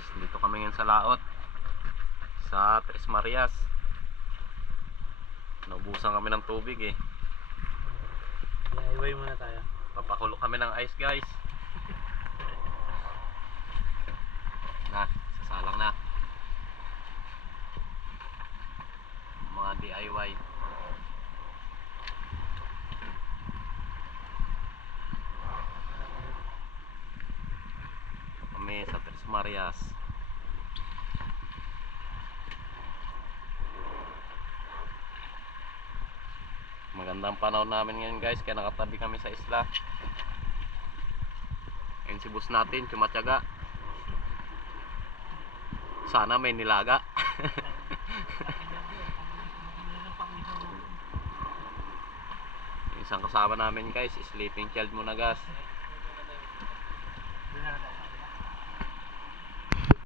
guys, dito kami ngayon sa Laot, sa Tres Marias. Naubusan kami ng tubig eh. DIY muna tayo. Papakulo kami ng ice guys. Na, sasalang na. Mga DIY. Kami sa Tres Marias. Magandang panahon namin ngayon guys, kaya nakatabi kami sa isla. Ayun si boss natin, tumatyaga. Sana may nilaga. Isang kasama namin guys, sleeping child muna guys.